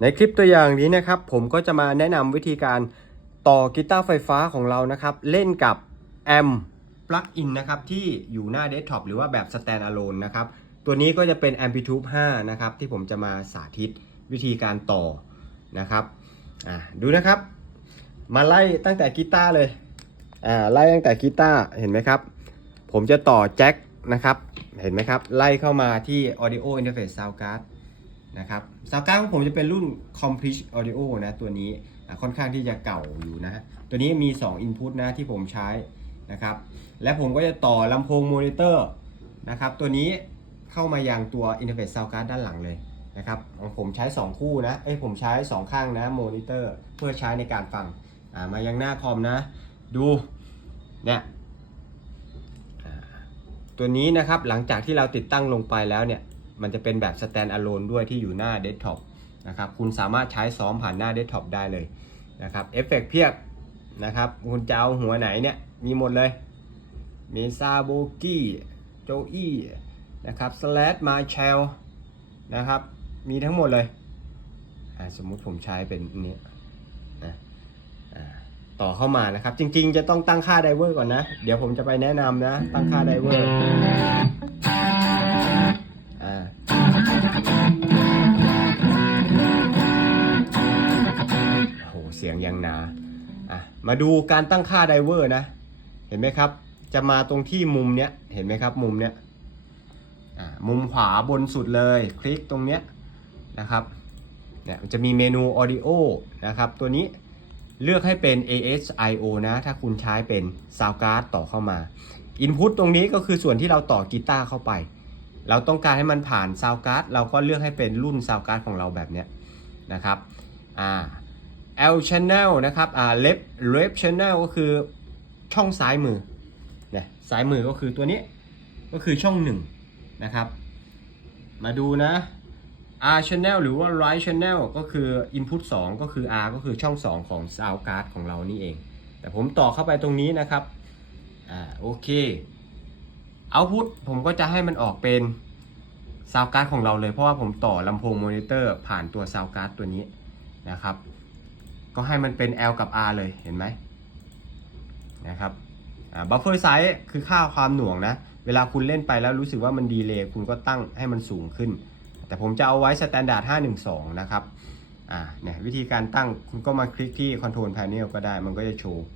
ในคลิปตัวอย่างนี้นะครับ ผมก็จะมาแนะนำวิธีการต่อกีตาร์ไฟฟ้าของเรานะครับ เล่นกับแอมปลั๊กอินนะครับที่อยู่หน้าเดสก์ท็อปหรือว่าแบบ stand alone นะครับ ตัวนี้ก็จะเป็น Amplitude 5 นะครับ ที่ผมจะมาสาธิตวิธีการต่อนะครับดูนะครับ มาไล่ตั้งแต่กีตาร์เลยอ่าไล่ตั้งแต่กีตาร์เห็นไหมครับ ผมจะต่อแจ็คนะครับ เห็นไหมครับ ไล่เข้ามาที่ Audio Interface Sound Card นะครับซาวการ์ดของผมจะเป็นรุ่น Complete Audio นะตัวนี้ค่อนข้างที่จะเก่าอยู่นะตัวนี้มี 2 Input นะที่ผมใช้นะครับและผมก็จะต่อลำโพงมอนิเตอร์นะครับตัวนี้เข้ามายังตัว Interface Sound Card ด้านหลังเลยนะครับของผมใช้ 2 คู่นะเอ้ยผมใช้ 2 ข้างนะมอนิเตอร์เพื่อใช้ในการฟังมายังหน้าคอมนะ ดูเนี่ยตัวนี้นะครับหลังจากที่เราติดตั้งลงไปแล้วเนี่ย มันจะเป็นแบบ stand alone ด้วยที่อยู่หน้าเดสก์ท็อปนะครับ คุณสามารถใช้ซ้อมผ่านหน้าเดสก์ท็อปได้เลยนะครับ เอฟเฟกเพียบนะครับ คุณจะเอาหัวไหนเนี่ย มีหมดเลย มีซาโบกี้โจอี้นะครับสแลดมาเชลนะครับ มีทั้งหมดเลยสมมุติผมใช้เป็นอันนี้นะต่อเข้ามานะครับ จริงๆ จะต้องตั้งค่าไดเวอร์ก่อนนะ เดี๋ยวผมจะไปแนะนำนะ ตั้งค่าไดเวอร์ ยังหนาอะมาดูการตั้งค่าไดเวอร์นะ เห็นไหมครับ จะมาตรงที่มุมเนี้ย เห็นไหมครับ มุมเนี้ยมุมขวาบนสุดเลย คลิกตรงเนี้ยนะครับ เนี่ยมันจะมีเมนู Audio นะครับ ตัวนี้เลือกให้เป็น ASIO นะ ถ้าคุณใช้เป็น Sound Card ต่อเข้ามา Input ตรงนี้ก็คือส่วนที่เราต่อกีตาร์เข้าไป เราต้องการให้มันผ่าน Sound Card เราก็เลือกให้เป็นรุ่น Sound Card ของเราแบบเนี้ยนะครับ อ่า L channel นะครับอ่า left left channel ก็คือช่องซ้ายมือเนี่ยซ้ายมือก็คือตัวนี้ก็คือช่องหนึ่งนะครับ มาดูนะ R channel หรือว่า right channel ก็คือ input 2 ก็คือ R ก็คือช่อง 2 ของ sound card ของเรานี่เอง แต่ผมต่อเข้าไปตรงนี้นะครับอ่าโอเค output ผมก็จะให้มันออกเป็น sound card ของเราเลยเพราะว่าผมต่อลำโพงมอนิเตอร์ผ่านตัว sound card ตัวนี้นะครับ ก็ให้มันเป็น L กับ R เลยเห็นไหมนะครับบัฟเฟอร์ไซส์คือค่าความหน่วงนะ เวลาคุณเล่นไปแล้วรู้สึกว่ามันดีเลย์คุณก็ตั้งให้มันสูงขึ้น แต่ผมจะเอาไว้สแตนดาร์ด512 นะครับอ่าเนี่ยวิธีการตั้งคุณก็มาคลิกที่ Control Panel ก็ได้มันก็จะโชว์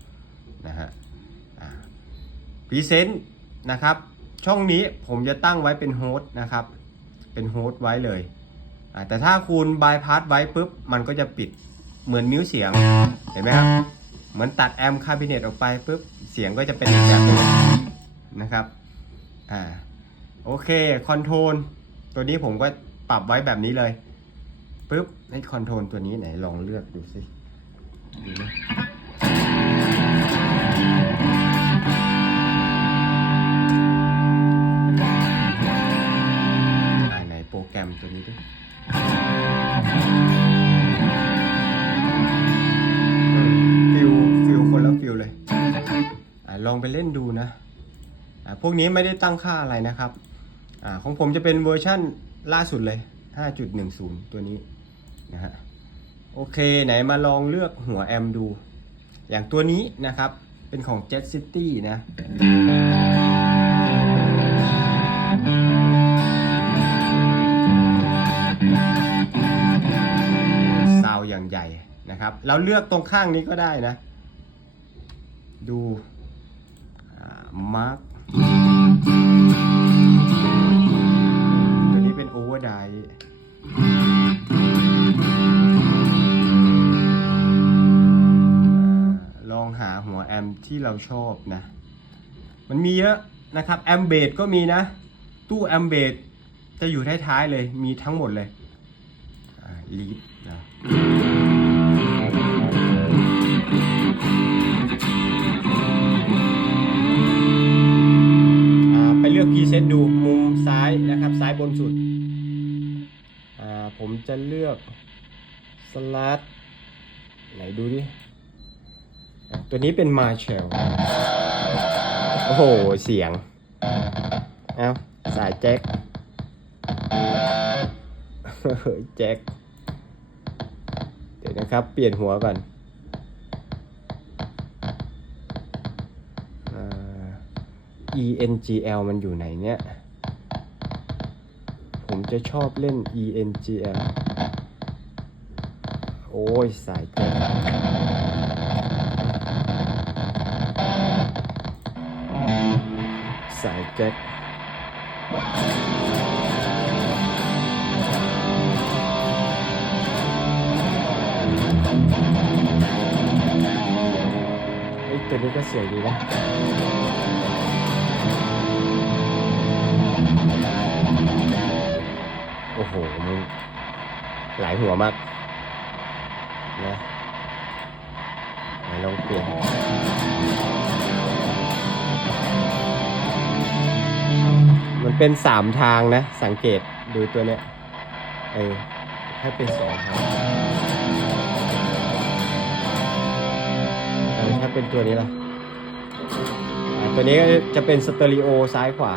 นะฮะอ่า Present นะครับช่องนี้ผมจะตั้งไว้เป็นโฮสต์นะครับเป็นโฮสต์ไว้เลยอ่าแต่ถ้าคุณบายพาสไว้ปุ๊บมันก็จะปิด เหมือนมิวเสียงเห็นไหมครับเหมือนตัดแอมคาบิเนตออกไปปุ๊บเสียงก็จะเป็นอีกแบบหนึงนะครับอ่าโอเคคอนโทรลตัวนี้ผมก็ปรับไว้แบบนี้เลยปุ๊บให้คอนโทรลตัวนี้ไหนลองเลือกดูสิดูนะอ่าไหนโปรแกรมตัวนี้ดิฟิล อาลองไปเล่นดูนะพวกนี้ไม่ได้ตั้งค่าอะไรนะครับอของผมจะเป็นเวอร์ชั่นล่าสุดเลย 5.10 ตัวนี้นะฮะโอเคไหนมาลองเลือกหัวแอมดู อย่างตัวนี้นะครับเป็นของ Jet City นะซาวอย่างใหญ่นะครับ เราเลือกตรงข้างนี้ก็ได้นะ ดู มาร์กตัวนี้เป็นโอเวอร์ไดลองหาหัวแอมที่เราชอบนะ มันมีเยอะนะครับ แอมเบดก็มีนะ ตู้แอมเบดจะอยู่ท้ายๆเลย มีทั้งหมดเลยลีดนะ เซตดูมุมซ้ายนะครับ ซ้ายบนสุด ผมจะเลือกสลัดไหนดูดิ ตัวนี้เป็นมาเชลโอ้โห เสียง เอาสายแจ็คแจ็ค เดี๋ยวนะครับ เปลี่ยนหัวก่อน ENGL มันอยู่ไหนเนี่ย ผมจะชอบเล่น ENGL โอ้ย สายเกินสายแจ็คเฮ้ตัวนี้ก็เสียงดีนะ อ้โหมึงหลายหัวมากนะไหนลองเปลี่ยนมันเป็นสามทางนะ สังเกตดูตัวเนี้ยเออให้เป็นสองทางถ้าเป็นตัวนี้ล่ะอะตัวนี้ก็จะเป็นสเตอริโอซ้ายขวา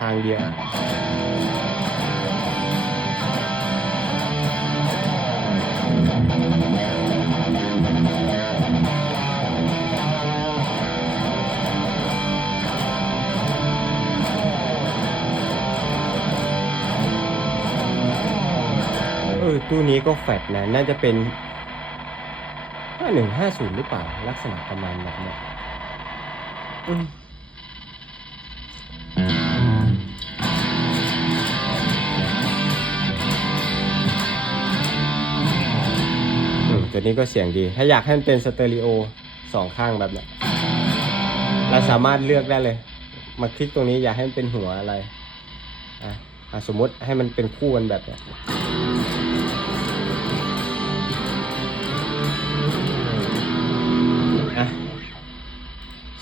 ทางเดียว ตู้นี้ก็แฟดนะ น่าจะเป็น 5150 หรือเปล่า ลักษณะประมาณแบบเนี้ยอืมอืมตัวนี้ก็เสียงดี ถ้าอยากให้มันเป็นสเตอริโอสองข้างแบบเนี้ยเราสามารถเลือกได้เลย มาคลิกตรงนี้อยากให้มันเป็นหัวอะไร อะอะสมมติให้มันเป็นคู่กันแบบเนี้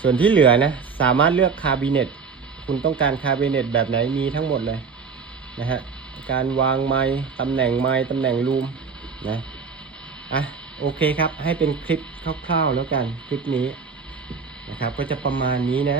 ส่วนที่เหลือนะ สามารถเลือกคาบิเนตคุณต้องการคาบิเนตแบบไหนมีทั้งหมดเลยนะฮะการวางไม้ตำแหน่งไม้ตำแหน่งรูมนะอะโอเคครับ ให้เป็นคลิปคร่าวๆแล้วกันคลิปนี้นะครับ ก็จะประมาณนี้นะ